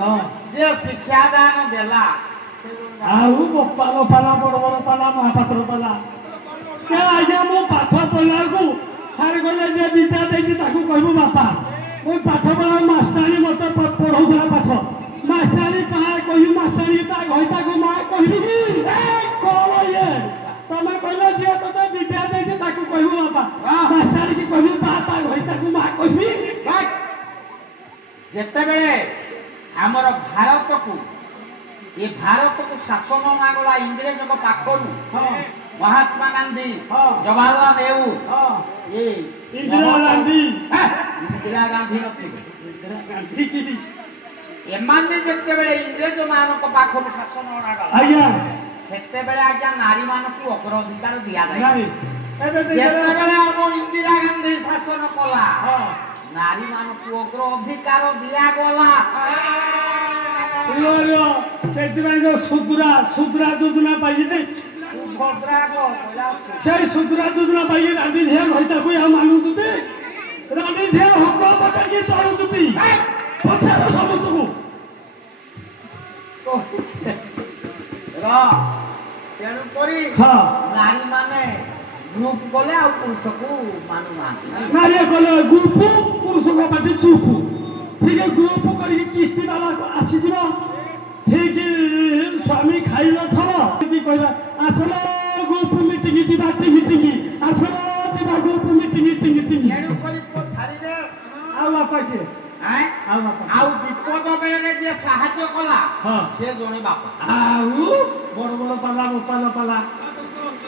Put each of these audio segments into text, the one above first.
ଯେ ଶିକ୍ଷା ଦାନ ଦେଲା ଆଉ ଗୋପାଳ ପାଲା ବଡ଼ ବଡ଼ ପାଲା ମହାପାତ୍ର ପାଲା ଆଜ୍ଞା ମୁଁ ପାଠ ପଢ଼ିଲାକୁ ସାର୍ କହିଲେ ଯେ ବିଦ୍ୟା ଦେଇଛି ତାକୁ କହିବୁ ବାପା ମୁଁ ପାଠ ପଢ଼ା ମାଷ୍ଟାଣୀ ମୋତେ ପଢ଼ଉଥିଲା ପାଠ ମାଷ୍ଟାଣୀ ପାଏ କହିବୁ ମାଷ୍ଟାଣୀ ତା ଘଇଟାକୁ ମା କହିବି କି କଣ ଇଏ ତମେ କହିଲ ଝିଅ ତତେ ବିଦ୍ୟା ଦେଇଛି ତାକୁ କହିବୁ ବାପା ମାଷ୍ଟାଣୀ କି କହିବୁ ବା ତା ଘଇଟାକୁ ମା କହିବି ଯେତେବେଳେ ଆମର ଭାରତକୁ ଏ ଭାରତକୁ ଶାସନ ଅଣାଗଲା ଇଂରେଜଙ୍କ ପାଖରୁ ମହାତ୍ମା ଗାନ୍ଧୀ ଜବାହରଲାଲ ନେହେରୁ ଏ ଇନ୍ଦିରା ଗାନ୍ଧୀ ନଥିଲେ ଏମାନେ ଯେତେବେଳେ ଇଂରେଜ ମାନଙ୍କ ପାଖରୁ ଶାସନ ଅଣାଗଲା ଆଜ୍ଞା ସେତେବେଳେ ଆଜ୍ଞା ନାରୀ ମାନଙ୍କୁ ଅଗ୍ରାଧିକାର ଦିଆଯାଏ ଯେତେବେଳେ ଆମ ଇନ୍ଦିରା ଗାନ୍ଧୀ ଶାସନ କଲା ନାରୀ ମାନଙ୍କୁ ଅଗ୍ରାଧିକାର ଦିଆଗଲା ସେଥିପାଇଁ ଯୋଉ ସୁଦ୍ରା ଯୋଜନା ପାଇକି ସେଇ ସୁଦ୍ରା ଯୋଜନା ପାଇକି ରାଣ୍ଡି ଝିଅ ଘଇତାକୁ ଆଉ ମାନୁଛନ୍ତି ରାଣ୍ଡି ଝିଅ ହକ ପକେଇକି ଚଳୁଛନ୍ତି ପଚାର ସମସ୍ତଙ୍କୁ ତେଣୁକରି ନାରୀ ମାନେ ଗ୍ରୁପ କଲେ ଆଉ ପୁରୁଷକୁ ମାନୁନାହାନ୍ତି ନାରୀ କଲେ ଗ୍ରୁପ ପୁରୁଷଙ୍କ ପାଟି ଚୁପ ଠିକ ଗ୍ରୁପ କରିକି କିସ୍ତି ବାଲା ଆସିଯିବ ଠିକ ସ୍ୱାମୀ ଖାଇନଥବ କହିବା ଆସିଲ ଗ୍ରୁପ ମିଟିଂ ଯିବା ଟିଙ୍ଗି ଆସିଲ ଯିବା ଗ୍ରୁପ ମିଟିଂ ତେଣୁକରି ପୁଅ ଛାଡ଼ିଦେ ଆଉ ବାପା କିଏ ଆଉ ବିପଦ ବେଳେ ଯିଏ ସାହାଯ୍ୟ କଲା ସେ ଜଣେ ବାପା ଆଉ ବଡ ବଡ ପାଲା ଗୋପାଳ ପାଲା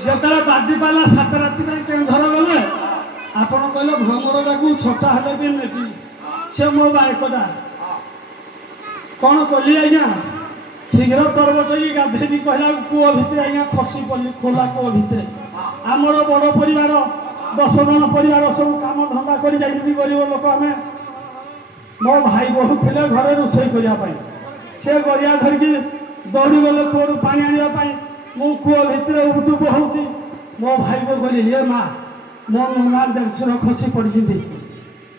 ଯେତେବେଳେ ବାଦି ପାଲା ସାତ ରାତି ପାଇଁ କେଉଁଝର ଗଲେ ଆପଣ କହିଲେ ଭ୍ରମର ଯାକୁ ଛୋଟା ହେଲେ ବି ନେବି ସେ ମୋ ବାଇକଟା କଣ କଲି ଆଜ୍ଞା ଶୀଘ୍ର ତରବଟକି ଗାଧେଇକି କହିଲା କୂଅ ଭିତରେ ଆଜ୍ଞା ଖସି ପଡିଲି ଖୋଲା କୂଅ ଭିତରେ ଆମର ବଡ ପରିବାର 10 ଜଣ ପରିବାର ସବୁ କାମ ଧନ୍ଦା କରି ଯାଇଛନ୍ତି ଗରିବ ଲୋକ ଆମେ ମୋ ଭାଇ ବୋହୂ ଥିଲେ ଘରେ ରୋଷେଇ କରିବା ପାଇଁ ସେ ଗରିଆ ଧରିକି ଦୌଡ଼ି ଗଲେ କୂଅରୁ ପାଣି ଆଣିବା ପାଇଁ ମୁଁ କୂଅ ଭିତରେ ଉଠୁ ବହୁଛି ମୋ ଭାଇ ବୋହୂ କହିଲି ହେ ମା ମୋ ନନା ଦେଢ଼ଶୁର ଖସି ପଡ଼ିଛନ୍ତି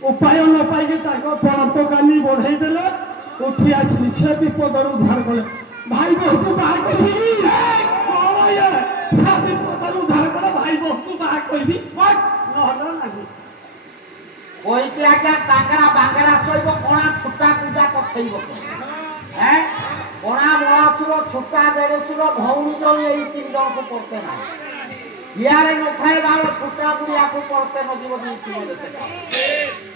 ଉପାୟ ନ ପାଇକି ତାଙ୍କ ପଣତ କାନି ବଢ଼େଇ ଦେଲେ ଉଠି ଆସିଲି ସେ ବିପଦରୁ ଉଦ୍ଧାର କଲେ ଭାଇ ବୋହୂକୁ ବାହା କରିବି କଣ ଇଏ ସେ ବିପଦରୁ ଉଦ୍ଧାର କଲେ ଭାଇ ବୋହୂକୁ ବାହା କରିବି ନହେଲେ ନାହିଁ କହିଛି ଆଜ୍ଞା ବାଙ୍ଗରା ବାଙ୍ଗରା ଶୋଇବ କଣା ଛୁଟା ପୂଜା କଥେଇବ କଣା ମଳାସୁର ଛୁଟା ଦେଢ଼ଶୁର ଭଉଣୀ ଜଣେ ଏଇ 3 ଜଣକୁ ପଡତେ ନାହିଁ ଇଆରେ ନ ଖାଇବାର ଛୁଟା ବୁଢିଆକୁ ପଡତେ ନ ଯିବ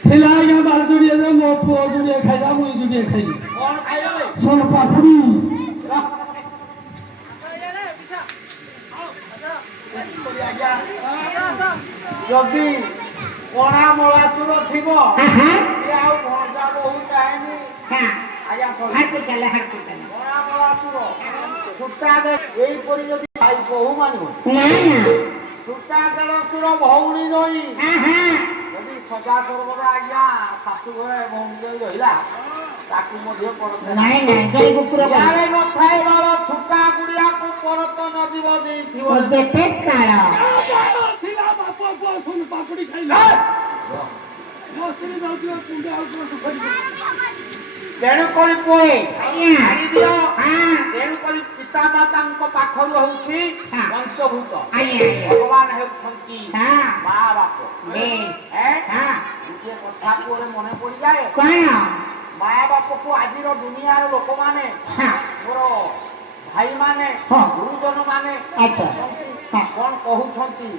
ଥିଲା ଆଜ୍ଞା 12 ଯୋଡ଼ିଏ ଯେ ମୋ ପୁଅ ଯୋଡ଼ିଏ ଖାଇଲା ମୁଁ ଯୋଡ଼ିଏ ଖାଇଲି କଣ ଖାଇଲ ଶୁଣ ପାପୁଡ଼ି ଯଦି କଣା ମଳାସୁର ଥିବ ସିଏ ଆଉ ଭଣଜା ବୋହୂ ଚାହେଁନି ଆଜ୍ଞା କଣା ମଳାସୁର ଛୁଟା ଏଇପରି ଯଦି ଭାଇ ବୋହୂ ମାନିବ ଛୁଟା ଦେଢ଼ଶୁର ଭଉଣୀ ଜଇ ଯଦି ସଦା ସର୍ବଦା ଆଜ୍ଞା ଶାଶୁ ଘରେ ଭଉଣୀ ଜଇ ରହିଲା ତାକୁ ମଧ୍ୟ ପରତ ନଥାଏ ବାର ଛୁଟା ଗୁଡିଆକୁ ପରତ ନ ଯିବ ଦେଇଥିବ ଯେତେ କାଳ ପାପୁଡ଼ି ଖାଇଲା ତେଣୁକରି ପୁଅ ଛାଡ଼ିଦିଅ ତେଣୁକରି ପିତା ମାତାଙ୍କ ପାଖରୁ ହେଉଛି ପଞ୍ଚଭୂତ ଭଗବାନ ହେଉଛନ୍ତି ମା ବାପ ଗୋଟିଏ କଥା ପୁଅରେ ମନେ ପଡିଯାଏ ମା ବାପକୁ ଆଜିର ଦୁନିଆର ଲୋକମାନେ ମୋର ଭାଇମାନେ ଗୁରୁଜନ ମାନେ କଣ କହୁଛନ୍ତି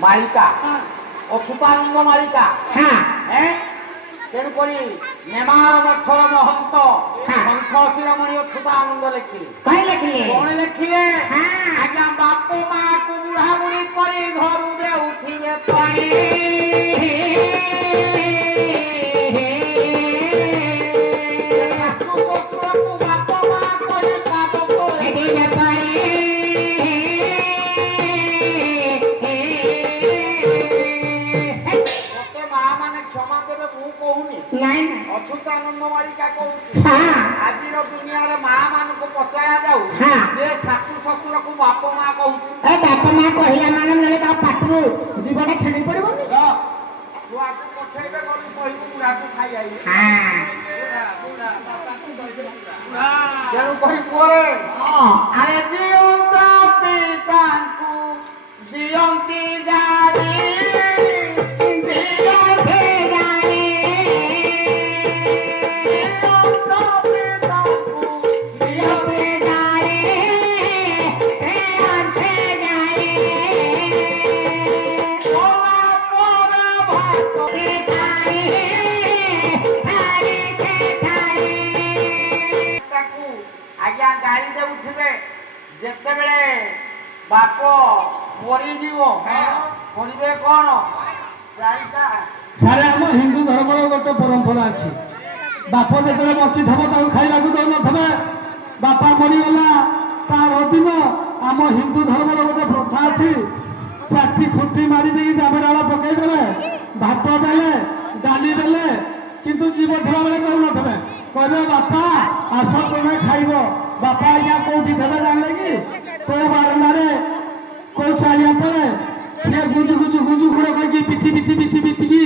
ମାଳିକା ଅଚ୍ୟୁତାନନ୍ଦ ମାଳିକା ତେଣୁକରି ନେମାର ମଠର ମହନ୍ତ ସନ୍ଥ ଶିରୋମଣି ଅଚ୍ୟୁତାନନ୍ଦ ଲେଖିଲେ କଣ ଲେଖିଲେ ଆଜ୍ଞା ବାପ ମାକୁ ବୁଢା ବୁଢୀ କରି ଘରୁ ଦେଉଥିବେ ପାଣି ଅଚ୍ୟୁତାନନ୍ଦ ମାଳିକା କହୁଛି ଆଜିର ଦୁନିଆରେ ମା ମାନଙ୍କୁ ପଚରା ଯାଉ ଯେ ଶାଶୁ ଶ୍ୱଶୁରକୁ ବାପ ମା କହୁଛି ବାପ ମା କହିଲା ମାନେ ତା ପାଟିରୁ ଜୀବନ ଛାଣି ପଡିବନି ଛୁଆକୁ ପଠେଇବେ ଗଲୁ କହିବୁ ବୁଢ଼ାକୁ ଖାଇ ଆଇଲେ ତେଣୁ କରି ପୁଅରେ ଆରେ ଜିଅନ୍ତ ପିତାଙ୍କୁ ଜିଅନ୍ତି ଜାଣି ଆଜ୍ଞା ଗାଳି ଦେଉଥିବେ ଯେତେବେଳେ ବାପ ମରିଯିବ କରିବେ କଣ ଚାରିଟା ସାରେ ଆମ ହିନ୍ଦୁ ଧର୍ମର ଗୋଟେ ପରମ୍ପରା ଅଛି ବାପ ଯେତେବେଳେ ବଞ୍ଚିଥିବ ତାକୁ ଖାଇବାକୁ ଦଉନଥିବେ ବାପା ମରିଗଲା ତା ଦିନ ଆମ ହିନ୍ଦୁ ଧର୍ମର ଗୋଟେ ପ୍ରଥା ଅଛି ଚାଟି ଖୁଣ୍ଟି ମାରି ଦେଇକି ଜାମିଡାଳ ପକେଇଦେବେ ଭାତ ଦେଲେ ଡାଲି ଦେଲେ କିନ୍ତୁ ଜୀବ ଥିବା ବେଳେ ଦଉନଥିବେ କହିବେ ବାପା ଆସ ତମେ ଖାଇବ ବାପା ଆଜ୍ଞା କୋଉଠି ଥିବେ ଜାଣିଲେ କି କୋଉ ବାରଣ୍ଡାରେ କୋଉ ଚାରିଆତରେ ସିଏ ଗୁଞ୍ଜୁ ଗୁଞ୍ଜୁ ଗୁଞ୍ଜୁ ଗୁଡ଼ କହିକି ପିଟିକି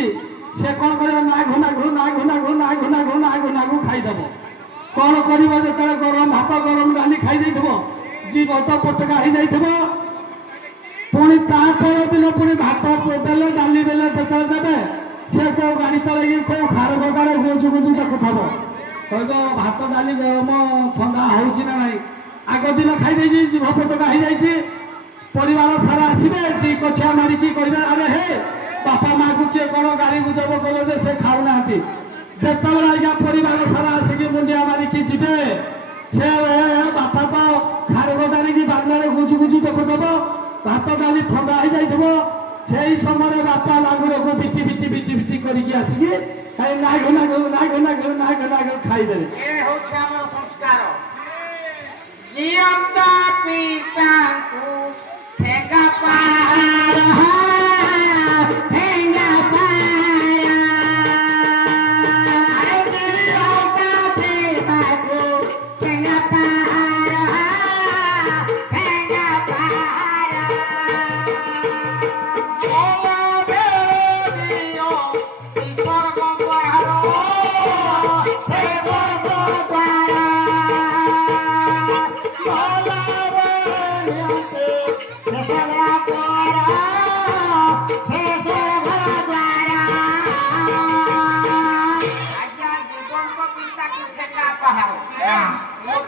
ସେ କ'ଣ କରିବ ନାଗୁ ଖାଇଦେବ କ'ଣ କରିବ ଯେତେବେଳେ ଗରମ ଭାତ ଗରମ ଡାଲି ଖାଇ ଦେଇଥିବ ଜୀବ ତ ପଟକା ହେଇଯାଇଥିବ ପୁଣି ତା ପର ଦିନ ପୁଣି ଭାତ ଦେଲେ ଡାଲି ବେଲେ ଯେତେବେଳେ ଦେବେ ସେ କୋଉ ଗାଡ଼ି ତଳେକି କୋଉ ଖାର ପ୍ରକାର ଗୁଞ୍ଜୁ ଗୁଞ୍ଜୁ ଦେଖୁଥିବ କହିବ ଭାତ ଡାଲି ଗରମ ଥଣ୍ଡା ହଉଛି ନା ନାହିଁ ଆଗ ଦିନ ଖାଇଦେଇଛି ଜୀବ ପଟକା ହେଇଯାଇଛି ପରିବାର ସାରା ଆସିବେ ଦି କଛିଆ ମାରିକି କହିବେ ଆରେ ହେ ବାପା ମାଆକୁ କିଏ କ'ଣ ଗାଳି ଗୁଜବ କଲେ ଯେ ସେ ଖାଉନାହାନ୍ତି ଯେତେବେଳେ ଆଜ୍ଞା ପରିବାର ସାରା ଆସିକି ମୁଣ୍ଡିଆ ମାରିକି ଯିବେ ସେ ବାପା ତ ଖାରଗ ଡାଲିକି ବାରଣ୍ଡାରେ ଗୁଞ୍ଜୁ ଗୁଞ୍ଜୁ ଦେଖୁଥିବ ଭାତ ଡାଲି ଥଣ୍ଡା ହେଇଯାଇଥିବ ସେଇ ସମୟରେ ବାପା ଲାଗୁରକୁ ବିଟି କରିକି ଆସିକି ନାଗୁ ଖାଇଦେବେ ଏ ହଉଛି ଆମର ସଂସ୍କାର ଜିଅନ୍ତ ପିତାଙ୍କୁ ଠେଙ୍ଗା ପାହାର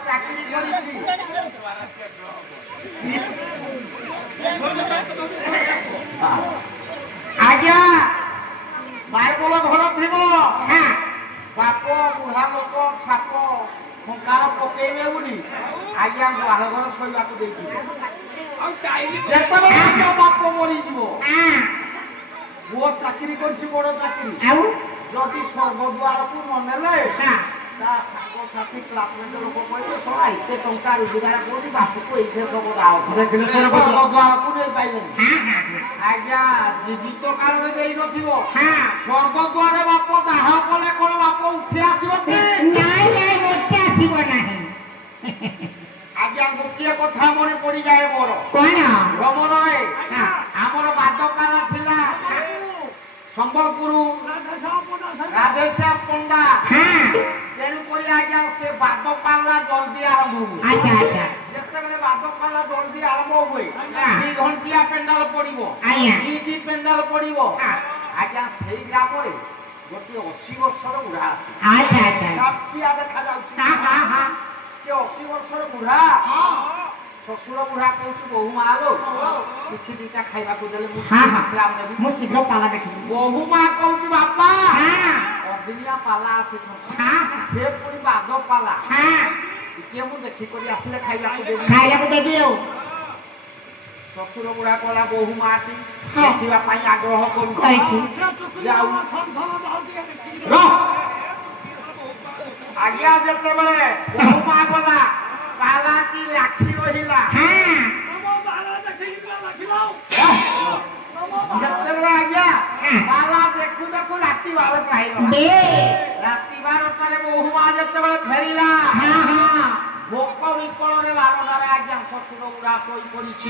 চাকরি করেছি আজ্ঞা বাইবল ঘর থিব বাপ বুঢ়া লোক ছাপ খঙ্କାର পকেইবে বলি আজ্ঞা গুহাল ঘর শোইবাকে ଦେଇଥିବେ যেତେବେଳେ ଆଜ୍ଞା ବାପ ମରିଯିବ ପୁଅ ଚାକିରି କରିଛି ବଡ ଚାକିରି ଯଦି ସ୍ୱର୍ଗଦ୍ୱାରକୁ ନ ନେଲେ ତା ସାଙ୍ଗସାଥି କ୍ଲାସମେଟ ଲୋକ କହିବେ ଶଳା ଏତେ ଟଙ୍କା ରୋଜଗାର କରୁଛି ବାପକୁ ଏଇଥିରେ ସବୁ ସ୍ୱର୍ଗଦ୍ୱାରକୁ ନେଇ ପାଇଲେନି ଆଜ୍ଞା ଜୀବିତ କାଳରେ ଦେଇ ନଥିବ ସ୍ୱର୍ଗଦ୍ୱାରେ ବାପ ଦାହ କଲେ କଣ ବାପ ଉଠି ଆସିବ ଆଜ୍ଞା ଗୋଟିଏ କଥା ମନେ ପଡିଯାଏ ମୋର ଭ୍ରମଣରେ ଆମର ବାଦକାଳ ଥିଲା ସମ୍ବଲପୁର ରାଧେଶ୍ୟାମ ପଣ୍ଡା ତେଣୁକରି ଆଜ୍ଞା ସେ ବାଦ ପାଲା ଜଲ୍ଦି ଆରମ୍ଭ ହୁଏ ଯେତେବେଳେ ବାଦ ପାଲା ଜଲ୍ଦି ଆରମ୍ଭ ହୁଏ ଦି ଘଣ୍ଟିଆ ପେଣ୍ଡାଲ ପଡିବ ଦି ପେଣ୍ଡାଲ ପଡିବ ଆଜ୍ଞା ସେଇ ଗ୍ରାମରେ ଗୋଟିଏ 80 ବର୍ଷର ବୁଢା ଅଛି ସାପସିଆ ଦେଖାଯାଉଛି ସେ 80 ବର୍ଷର ବୁଢା ଶ୍ୱଶୁର ବୁଢା କହୁଛି ବୋହୁ ମା ଲୋ କିଛି ଦିଟା ଖାଇବାକୁ ଦେଲେ ମୁଁ ଶୀଘ୍ର ପାଲା ଦେଖିବି ବୋହୁ ମା କହୁଛି ବାପା ଅଦିନିଆ ପାଲା ଆସିଛନ୍ତି ସେ ପୁଣି ବାଦ ପାଲା ଟିକେ ମୁଁ ଦେଖିକରି ଆସିଲେ ଖାଇବାକୁ ଦେବି ଆଉ ଶ୍ୱଶୁର ବୁଢା କଲା ବୋହୁ ମାଟି ଦେଖିବା ପାଇଁ ଆଗ୍ରହ କରୁଛି ଆଜ୍ଞା ଯେତେବେଳେ ବୋହୁ ମା ଗଲା ପାଲା କି ଲାଖି ରହିଲା ଯେତେବେଳେ ଆଜ୍ଞା ପାଲା ଦେଖୁ ଦେଖୁ ରାତି 12ଟା ହେଇଗଲା ରାତି 12টাରେ ବୋହୁ ମା ଯେତେବେଳେ ଫେରିଲା ଭୋକ ବିକଳରେ 12টাରେ ଆଜ୍ଞା ଶ୍ୱଶୁର ବୁଢା ଶୋଇ ପଡିଛି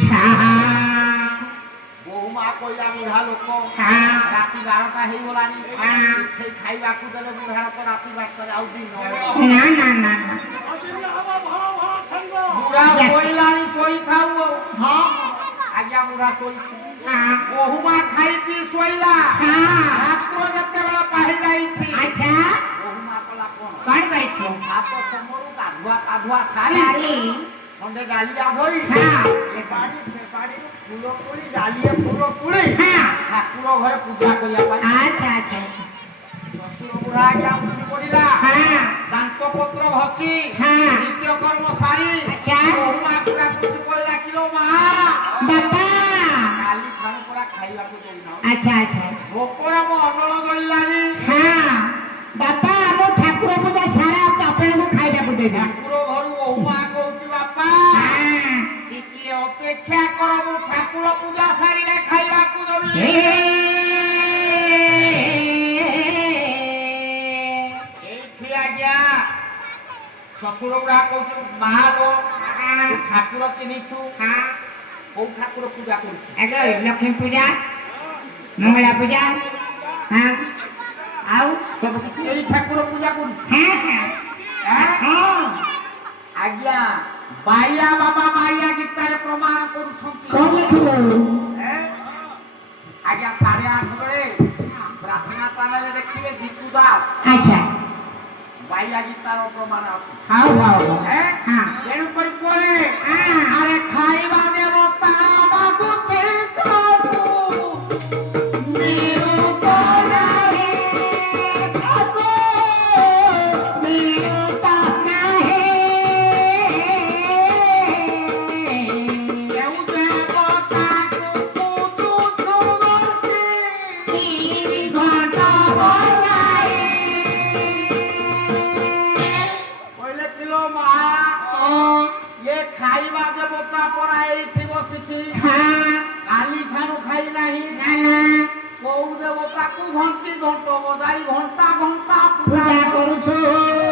ବୋହୁ ମା କହିଲା ବୁଢା ଲୋକ ହଁ ରାତି 12ଟା ହେଇଗଲାଣି ହଁ। ସେଇ ଖାଇବାକୁ ଦେଲେ ବୁଢା ତ ରାତି 12ଟାରେ ଆଉ ଦିନ ନା ନା ନା ନା ବୁଢା ଶୋଇଲାଣି ଶୋଇ ଖାଉ ଆଉ। ହଁ ଆଜ୍ଞା ବୁଢା ଶୋଇଛି ହଁ ବୋହୁ ମା ଖାଇ ପିଇ ଶୋଇଲା ହଁ। ରାତ୍ର ଯେତେବେଳେ ପାହି ଯାଇଛି ଆଚ୍ଛା ବୋହୁ ମା କଲା କଣ କଣ କରିଛୁ ହାତ ସମରୁ କାଧୁଆ ସାରି ସାରି ଖଣ୍ଡେ ଡାଲିଆ ଧରି ହଁ ଏ ବାଡିରୁ ଫୁଲ ତୋଳି ଡାଲିଏ ଫୁଲ ତୋଳି ହଁ। ଠାକୁର ଘରେ ପୂଜା କରିବା ପାଇଁ ଆଚ୍ଛା ଆଚ୍ଛା ଶ୍ୱଶୁର ବୁଢା ଆଜ୍ଞା ଉଠି ପଡିଲା ହଁ ଦାନ୍ତ ପତ୍ର ଘଷି ହଁ। ନିତ୍ୟକର୍ମ ସାରି ଆଚ୍ଛା। ବୋହୁ ମା ପୁରା କୁଛି କହିଲା କିଲୋ ମା ବାପା କାଲି ଠାରୁ ପୁରା ଖାଇବାକୁ ଦଉନାଉ ଆଚ୍ଛା ଆଚ୍ଛା ଭୋକରେ ମୋ ଅନଳ ଗଳିଲାଣି ହଁ ବାପା ଆମ ଠାକୁର ପୂଜା ସାରା ଆପଣଙ୍କୁ ଖାଇବାକୁ ଦେବି ଠାକୁର ଘରୁ ବୋହୁ ମା କହୁଛି ବାପା ହଁ। ଟିକେ ଅପେକ୍ଷା କର ମୁଁ ଠାକୁର ପୂଜା ସାରିଲେ ଖାଇବାକୁ ଦେବି ଏଇଠି ଆଜ୍ଞା ଶ୍ୱଶୁର ବୁଢା କହୁଛୁ ମା ଲୋ ତୁ ଠାକୁର ଚିହ୍ନିଛୁ କୋଉ ଠାକୁର ପୂଜା କରୁଛୁ ଆଗ ଲକ୍ଷ୍ମୀ ପୂଜା ମଙ୍ଗଳା ପୂଜା ହଁ ଆଉ ସବୁ କିଛି ଏଇ ଠାକୁର ପୂଜା କରୁଛୁ ହଁ ହଁ ହଁ ଆଜ୍ଞା ବାଇଆ ବାବା ବାଇଆ ଗୀତାରେ ପ୍ରମାଣ କରୁଛନ୍ତି ଆଜ୍ଞା 8:30 ବେଳେ ପ୍ରାର୍ଥନା ତାଳରେ ଦେଖିବେ ଜିତୁ ଦାସ ଆଚ୍ଛା ବାଇଆ ଗୀତାର ପ୍ରମାଣ ଅଛି ହଉ ହଉ ହଁ ତେଣୁ କରି ପରେ ହଁ ଆରେ ଖାଇବା ଦେବତା ମାଗୁଛି ପ୍ରଭୁ मेरो कोलारे खाको मेरो ताना है କେଉଁ ଦେବତାକୁ ପୂଜୁଛୁ ବର୍ଷେ तेरी घाटा बोलाए କହିଲେ କିଲୋ ମା ଇଏ ଖାଇବା ଦେବତା ପରା ଏଇଠି ବସିଛି हाँ କାଲି ଠାରୁ ଖାଇ ନାହିଁ नाना କୋଉ ଦେବତାକୁ ଘଣ୍ଟି ଘଣ୍ଟ ବଜାଇ ଘଣ୍ଟା ଘଣ୍ଟା ପୂଜା पूजा କରୁଛୁ करुछु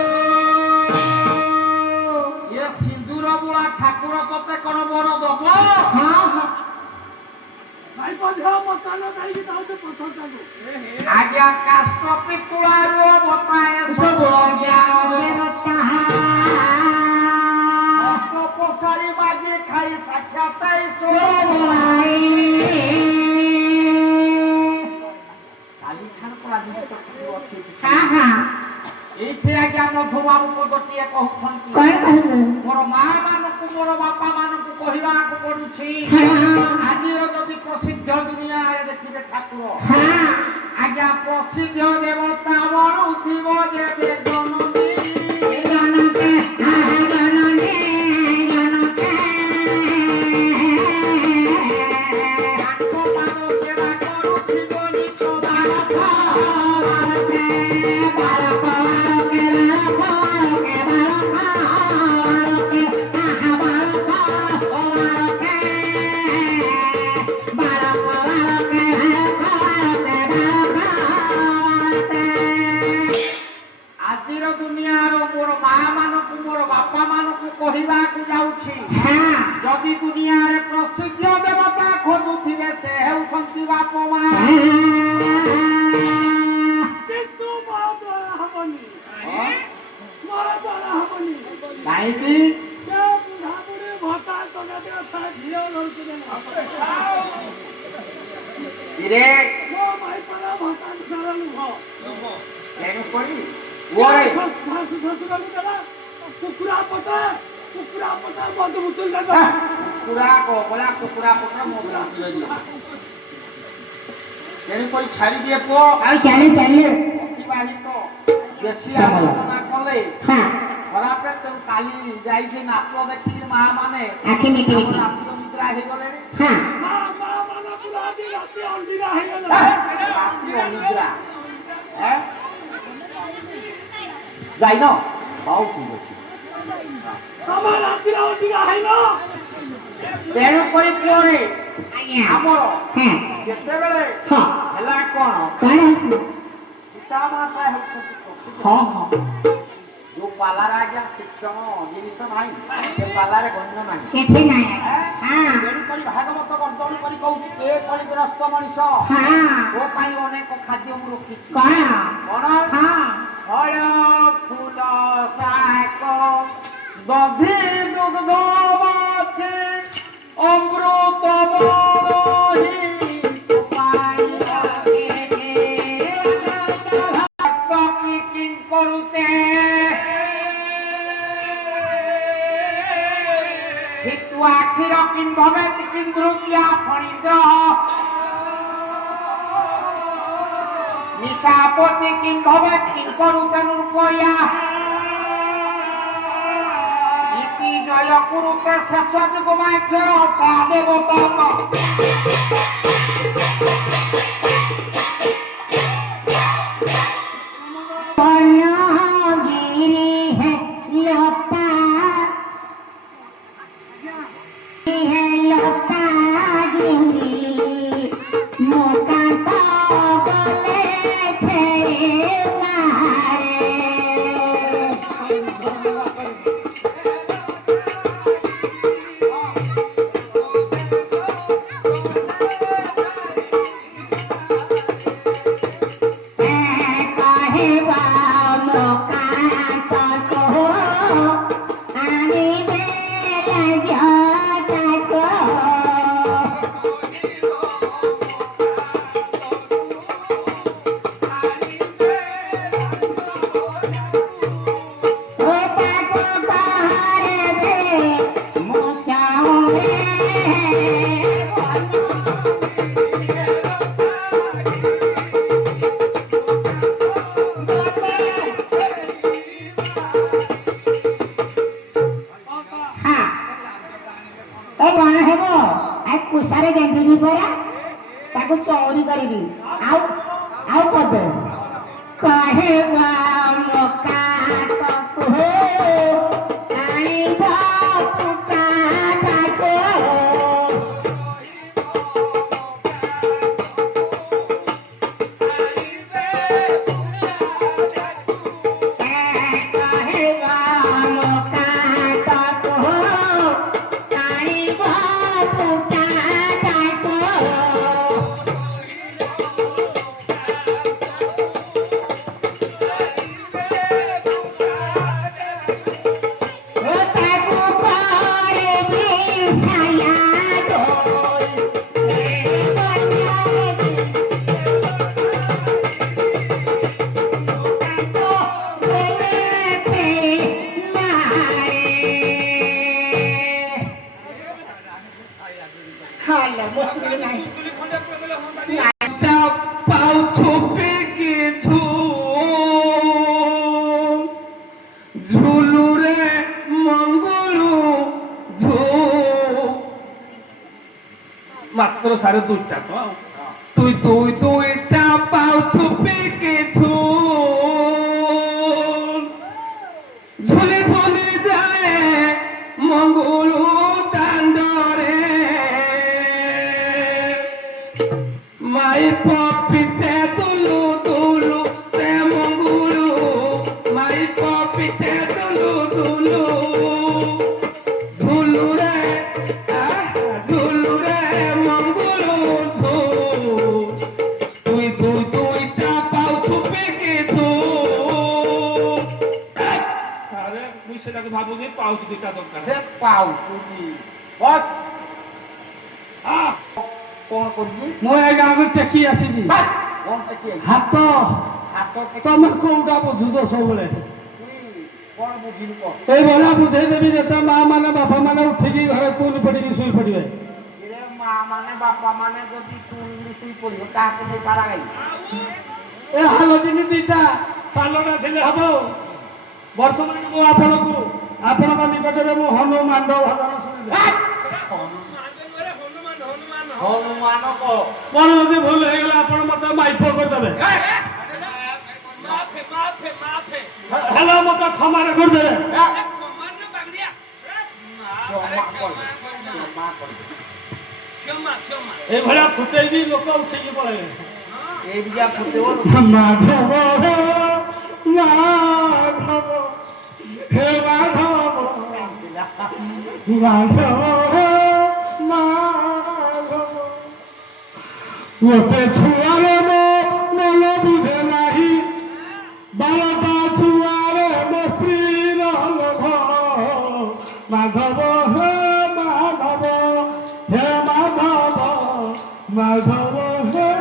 ଇଏ ସିନ୍ଦୁର ବୁଳା ଠାକୁର ତତେ କଣ ବର ଦବ हाँ हाँ ଆଜ୍ଞା କାଷ୍ଟ ପିତୁଳାରୁ ବତାଏ सब ज्ञान देवता କଷ୍ଟ ପୋଷାରି ମାଗି ଖାଇ ସାକ୍ଷାତ सो बोलाए କାଲି ଠାରୁ ପରା ଜିନିଷ ଠାକୁର ଅଛି ଏଠି। हाँ हाँ ଏଇଠି ଆଜ୍ଞା ମଧୁବାବୁ ପଦଟିଏ କହୁଛନ୍ତି कौन कहलो ମୋର ମା ମାନଙ୍କୁ ମୋର ବାପା ମାନଙ୍କୁ କହିବାକୁ ପଡୁଛି हाँ ଆଜିର ଯଦି ପ୍ରସିଦ୍ଧ ଦୁନିଆରେ ଦେଖିବେ ଠାକୁର हाँ ଆଜ୍ଞା ପ୍ରସିଦ୍ଧ ଦେବତା ମରୁଥିବ ଯେବେ ଜନନୀ जनके आहा जनने जनके ତାଙ୍କ ପାଦ ସେବା କରୁଥିବ ନିଜ ଭାରତ भारते भारत के भारत के आहा भारत ଆଜିର ଦୁନିଆର ମୋର ମା ମାନଙ୍କୁ ମୋର ବାପା ମାନଙ୍କୁ କହିବାକୁ ଯାଉଛି हाँ ଯଦି ଦୁନିଆରେ ପ୍ରସିଦ୍ଧ ଦେବତା ଖୋଜୁଥିବେ ସେ ହେଉଛନ୍ତି ବାପ ମା କାହିଁକି ଇରେ ତେଣୁ କରି ଓରେ କୁକୁଡ଼ା ପଟା ବନ୍ଧୁ କୁକୁଡ଼ା କବଲା କୁକୁଡ଼ା ପତ୍ର ମୋ ତେଣୁ କରି ଛାଡ଼ି ଦିଏ ପୁଅ ଆଉ ଚାଲେ ଚାଲେ ଅତିବାହିତ ବେଶୀ ସମୟ। ଆଲୋଚନା କଲେ ହଁ ଖରାପ ତେଣୁ କାଲି ଯାଇଛି ନାଚ ଦେଖିକି ମା ମାନେ ଆଖି ମିଟି ମିଟି ରାତି ନିଦ୍ରା ହେଇଗଲେଣି ହଁ ରାତି ଅନିଦ୍ରା ଯାଇନ ହଉ ଠିକ ଅଛି ତେଣୁ କରି ପୁଅରେ ଆଜ୍ଞା ଆମର ହଁ କେତେବେଳେ ହଁ ହେଲା କଣ କଣ ପିତା ମାତା ହେଉଛନ୍ତି ପ୍ରସିଦ୍ଧ ହଁ ହଁ ଯୋଉ ପାଲାରେ ଆଜ୍ଞା ଶିକ୍ଷଣ ଜିନିଷ ନାହିଁ, ଏ ପାଲାରେ ଗଣ୍ୟ ନାହିଁ। କିଛି ନାହିଁ ହଁ ତେଣୁକରି ଭାଗବତ ବର୍ଣ୍ଣନ କରି କହୁଛି ଏ କଳିଗ୍ରସ୍ତ ମଣିଷ ହଁ ମୋ ପାଇଁ ଅନେକ ଖାଦ୍ୟ ମୁଁ ରଖିଛି। କଣ କଣ? ହଁ ଫଳ ଫୁଲ ଶାଗ ଦଧି ଦୁଗ୍ଧ ମାଛି ଅମୃତ ମରହି କରୁতে ছিটুয়া ক্ষীর কিংভবে কিন্দ্রুতিয়া ফণিজ নিশাপতি কিংভবে কিঙ্করুতে নৃপয়া ইতি জয় কুরুতে শেষ যুগমাখ্য সা দেবতম କୁସାରେ ଗେଞ୍ଜିବି ପରା ତାକୁ ଚଉରି କରିବି ଆଉ ଆଉ ପଦ କହିବା ମକା ଆଣିବ କୁଟା ତାକୁ মাত্র 2.5টা তো তুই তুই তুইটা পাও ছুপি কিছু ঝুলি ঝুলি যায় মঙ্গলু দাণ্ডরে মাই পপিতে তুলু তুলু রে মঙ্গলু মাই পপিতে তুলু তুলু ঝুলু রে ঝুলু রে মঙ্গলু তুই তুই তুইটা পাও ছুপি কিছু সারে মুই সেটাকে ভাবো যে পাউচ দুইটা দরকার ସେ ପାଉଛନ୍ତି ବସ୍ କଣ କରିବି ମୁଁ ଏ ଗାଁକୁ ଟେକି ଆସିଛି କଣ ଟେକି ହାତ ହାତ ଟେକି ତମେ କୋଉଟା ବୁଝୁଛ ସବୁବେଳେ କଣ ବୁଝିବି କହ ଏଇ ଭଳିଆ ବୁଝେଇଦେବି ଯେତେ ମା ମାନେ ବାପା ମାନେ ଉଠିକି ଘରେ ତୁଲ ପଡିକି ଶୋଇ ପଡିବେ ଇରେ ମା ମାନେ ବାପା ମାନେ ଯଦି ତୁ ମିଶି ପଡିବ କାହାକୁ ନେଇ ପାରା ଗାଇ ଏ ହାଲଜିନି ଦିଟା ପାଲଟା ଥିଲେ ହବ ବର୍ତ୍ତମାନ ମୁଁ ଆପଣଙ୍କ ନିକଟରେ ମୁଁ ହନୁମାନ ଭଜନ ଶୁଣିଲି ହନୁମାନ କହ କଣ ଯଦି ଭୁଲ ହେଇଗଲା ଆପଣ ମତେ ମାଇପ କରିଦେବେ ହେଲେ ମତେ କ୍ଷମାରେ କରିଦେବେ ଏଇଭଳିଆ ଫୁଟେଇବି ଲୋକ ଉଠେଇକି ପଳେଇବେ ଏଇଠିକା ଫୁଟେଇବ ମାଧବ ମାଧବ হে মাধব মাধব মাধব ଗୋଟେ ଛୁଆର ମନ ବୁଝେ ନାହିଁ ବାରଟା ଛୁଆର ମୋ ସ୍ତ୍ରୀର ଲୋଭ ମାଧବ ହେ ମାଧବ ମାଧବ ହେ